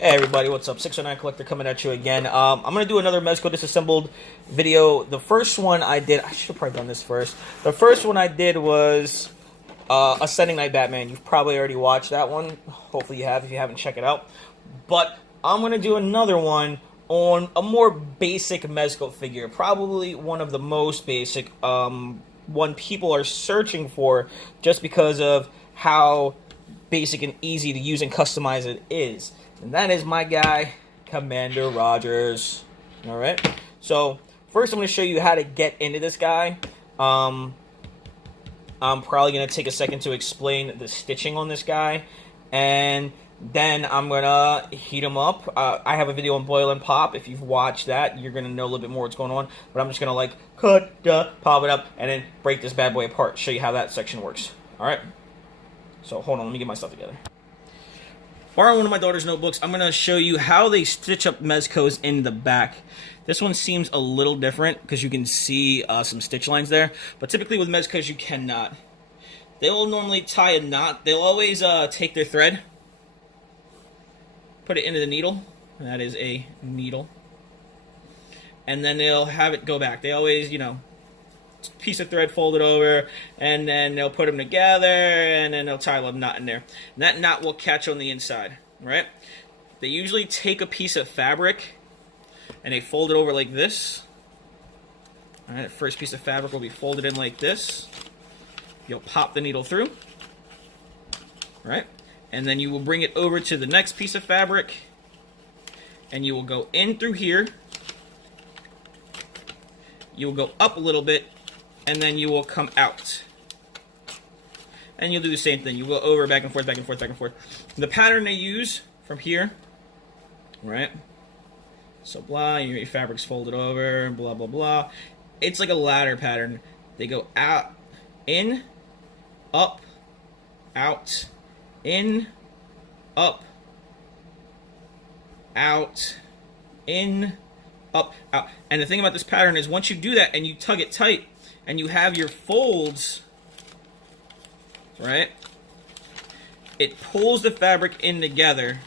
Hey everybody, what's up? 609 Collector coming at you again. I'm going to do another Mezco Disassembled video. The first one I did, I should have probably done this first. The first one I did was Ascending Knight Batman. You've probably already watched that one. Hopefully you have. If you haven't, check it out. But I'm going to do another one on a more basic Mezco figure. Probably one of the most basic, one people are searching for just because of how basic and easy to use and customize it is. And that is my guy, Commander Rogers. Alright? So, first I'm going to show you how to get into this guy. I'm probably going to take a second to explain the stitching on this guy. And then I'm going to heat him up. I have a video on Boil and Pop. If you've watched that, you're going to know a little bit more what's going on. But I'm just going to like pop it up, and then break this bad boy apart. Show you how that section works. Alright? So, hold on. Let me get my stuff together. Borrowing one of my daughter's notebooks, I'm going to show you how they stitch up Mezcos in the back. This one seems a little different because you can see some stitch lines there. But typically with Mezcos, you cannot. They will normally tie a knot. They'll always take their thread, put it into the needle. And that is a needle. And then they'll have it go back. They always, you know, piece of thread folded over, and then they'll put them together, and then they'll tie a little knot in there. And that knot will catch on the inside, right? They usually take a piece of fabric, and they fold it over like this. All right, the first piece of fabric will be folded in like this. You'll pop the needle through, right? And then you will bring it over to the next piece of fabric, and you will go in through here. You will go up a little bit, and then you will come out. And you'll do the same thing. You go over, back and forth, back and forth, back and forth. The pattern they use from here, right? So blah, your fabric's folded over, blah, blah, blah. It's like a ladder pattern. They go out, in, up, out, in, up, out, in, up, out. And the thing about this pattern is once you do that and you tug it tight and you have your folds, right, it pulls the fabric in together,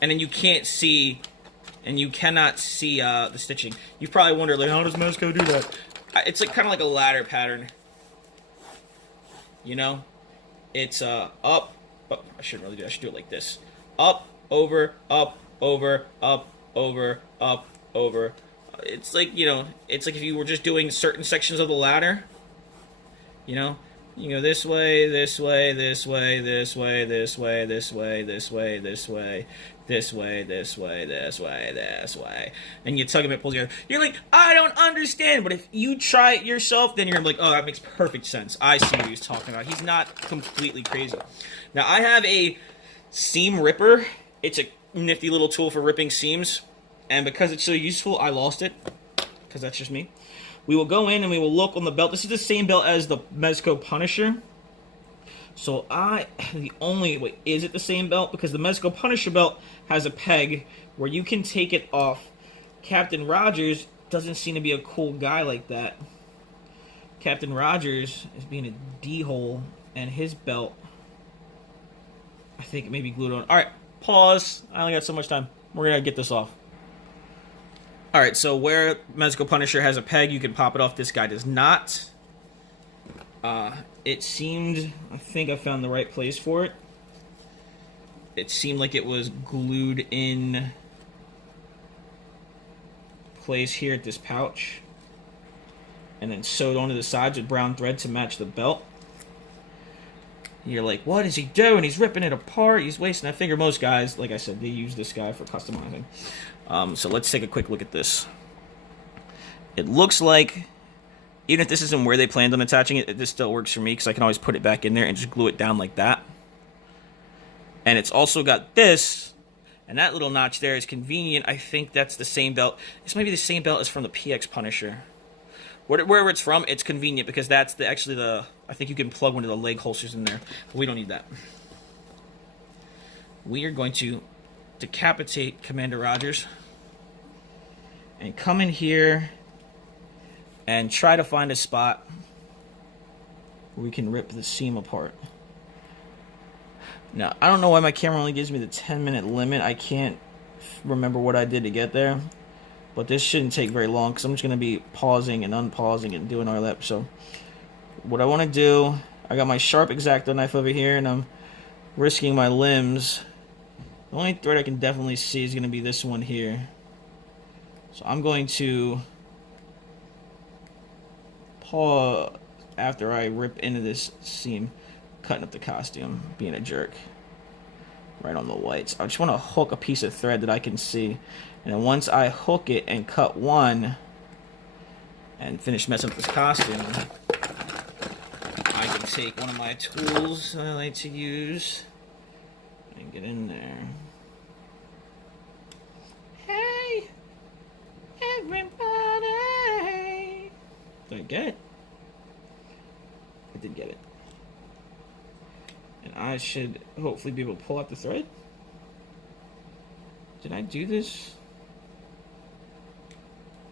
and then you can't see, and you cannot see the stitching. You've probably wondered, like, how does Mezco do that? It's like kind of like a ladder pattern, you know? It's up, oh, I shouldn't really do that. I should do it like this. Up, over, up, over, up, over, up, over. It's like, you know, it's like if you were just doing certain sections of the ladder, you know, you go this way, this way, this way, this way, this way, this way, this way, this way, this way, this way, this way, this way, and you tug them, it pulls together. You're like, I don't understand, but if you try it yourself, then you're like, oh, that makes perfect sense. I see what he's talking about. He's not completely crazy. Now, I have a seam ripper. It's a nifty little tool for ripping seams. And because it's so useful, I lost it. Because that's just me. We will go in and we will look on the belt. This is the same belt as the Mezco Punisher. So wait, is it the same belt? Because the Mezco Punisher belt has a peg where you can take it off. Captain Rogers doesn't seem to be a cool guy like that. Captain Rogers is being a D-hole, and his belt, I think it may be glued on. Alright, pause. I only got so much time. We're going to get this off. Alright, so where Mezco Punisher has a peg, you can pop it off. This guy does not. It seemed, I think I found the right place for it. It seemed like it was glued in place here at this pouch, and then sewed onto the sides with brown thread to match the belt. You're like, what is he doing? He's ripping it apart. He's wasting. I figure most guys, like I said, they use this guy for customizing. So let's take a quick look at this. It looks like, even if this isn't where they planned on attaching it, this still works for me because I can always put it back in there and just glue it down like that. And it's also got this, and that little notch there is convenient. I think that's the same belt. This might be the same belt as from the PX Punisher. Wherever it's from, it's convenient because that's actually the, I think you can plug one of the leg holsters in there. But we don't need that. We are going to decapitate Commander Rogers and come in here and try to find a spot where we can rip the seam apart. Now, I don't know why my camera only gives me the 10-minute limit. I can't remember what I did to get there. But this shouldn't take very long because I'm just going to be pausing and unpausing and doing all that. So, what I want to do, I got my sharp X-Acto knife over here, and I'm risking my limbs. The only thread I can definitely see is going to be this one here. So I'm going to pause after I rip into this seam, cutting up the costume, being a jerk. Right on the whites. I just want to hook a piece of thread that I can see. And then once I hook it and cut one and finish messing up this costume, I can take one of my tools I like to use and get in there. Hey, everybody! Did I get it? I did get it. And I should hopefully be able to pull out the thread. Did I do this?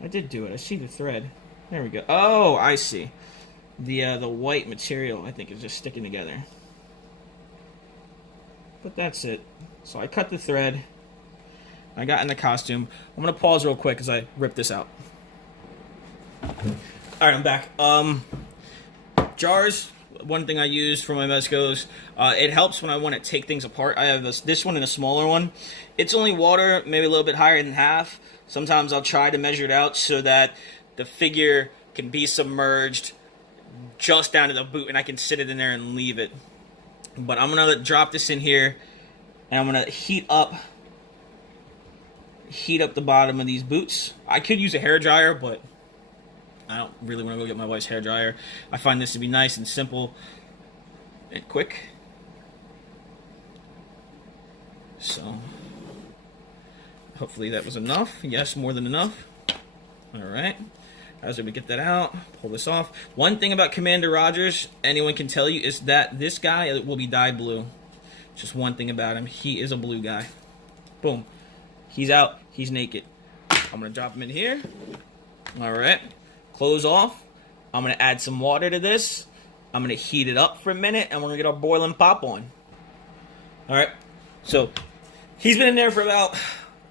I did do it. I see the thread. There we go. Oh, I see. The white material, I think, is just sticking together. But that's it. So I cut the thread. I got in the costume. I'm going to pause real quick as I rip this out. Alright, I'm back. Jars. One thing I use for my Mezcos, it helps when I want to take things apart. I have this one and a smaller one. It's only water, maybe a little bit higher than half. Sometimes I'll try to measure it out so that the figure can be submerged just down to the boot and I can sit it in there and leave it. But I'm going to drop this in here and I'm going to heat up the bottom of these boots. I could use a hairdryer, but I don't really want to go get my wife's hairdryer. I find this to be nice and simple and quick. So, hopefully that was enough. Yes, more than enough. Alright. As we get that out, pull this off. One thing about Commander Rogers, anyone can tell you, is that this guy will be dyed blue. Just one thing about him. He is a blue guy. Boom. He's out. He's naked. I'm going to drop him in here. Alright. Close off. I'm going to add some water to this. I'm going to heat it up for a minute, and we're going to get our boiling pop on. Alright, so he's been in there for about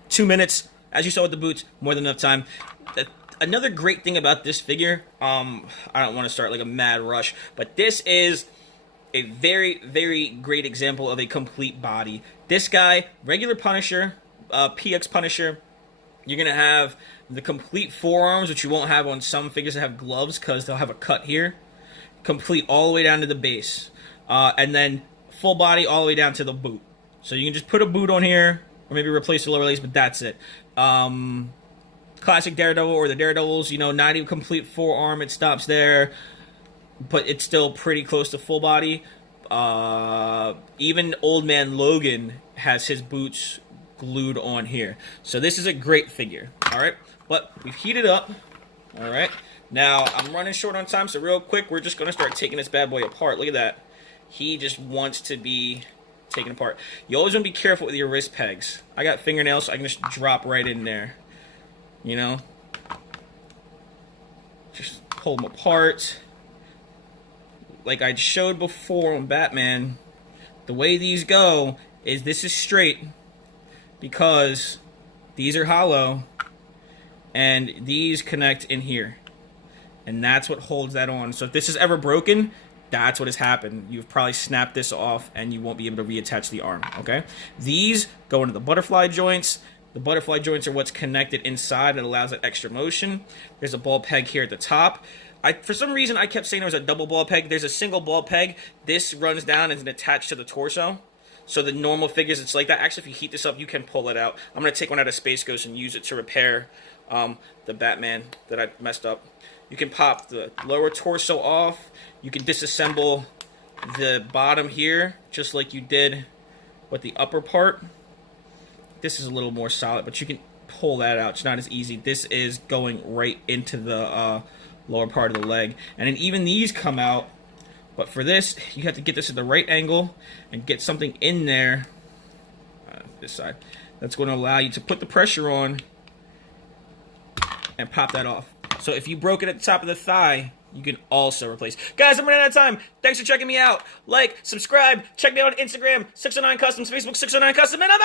2 minutes. As you saw with the boots, more than enough time. Another great thing about this figure, I don't want to start like a mad rush, but this is a very, very great example of a complete body. This guy, regular Punisher, PX Punisher, you're going to have the complete forearms, which you won't have on some figures that have gloves because they'll have a cut here. Complete all the way down to the base. And then full body all the way down to the boot. So you can just put a boot on here, or maybe replace the lower lace, but that's it. Classic Daredevil or the Daredevils, you know, not even complete forearm, it stops there. But it's still pretty close to full body. Even Old Man Logan has his boots glued on here. So this is a great figure. Alright, but we've heated up. Alright, now I'm running short on time, so real quick we're just going to start taking this bad boy apart. Look at that. He just wants to be taken apart. You always want to be careful with your wrist pegs. I got fingernails, so I can just drop right in there. You know? Just pull them apart. Like I showed before on Batman, the way these go is this is straight, because these are hollow and these connect in here, and that's what holds that on. So if this is ever broken, that's what has happened. You've probably snapped this off and you won't be able to reattach the arm. Okay, these go into the butterfly joints. The butterfly joints are what's connected inside and allows that extra motion. There's a ball peg here at the top. For some reason I kept saying there was a double ball peg. There's a single ball peg. This runs down and is attached to the torso. So the normal figures, it's like that. Actually, if you heat this up, you can pull it out. I'm going to take one out of Space Ghost and use it to repair the Batman that I messed up. You can pop the lower torso off. You can disassemble the bottom here, just like you did with the upper part. This is a little more solid, but you can pull that out. It's not as easy. This is going right into the lower part of the leg. And then even these come out. But for this, you have to get this at the right angle and get something in there, this side, that's going to allow you to put the pressure on and pop that off. So if you broke it at the top of the thigh, you can also replace. Guys, I'm running out of time. Thanks for checking me out. Like, subscribe, check me out on Instagram, 609 Customs, Facebook 609 Custom, and I'm out!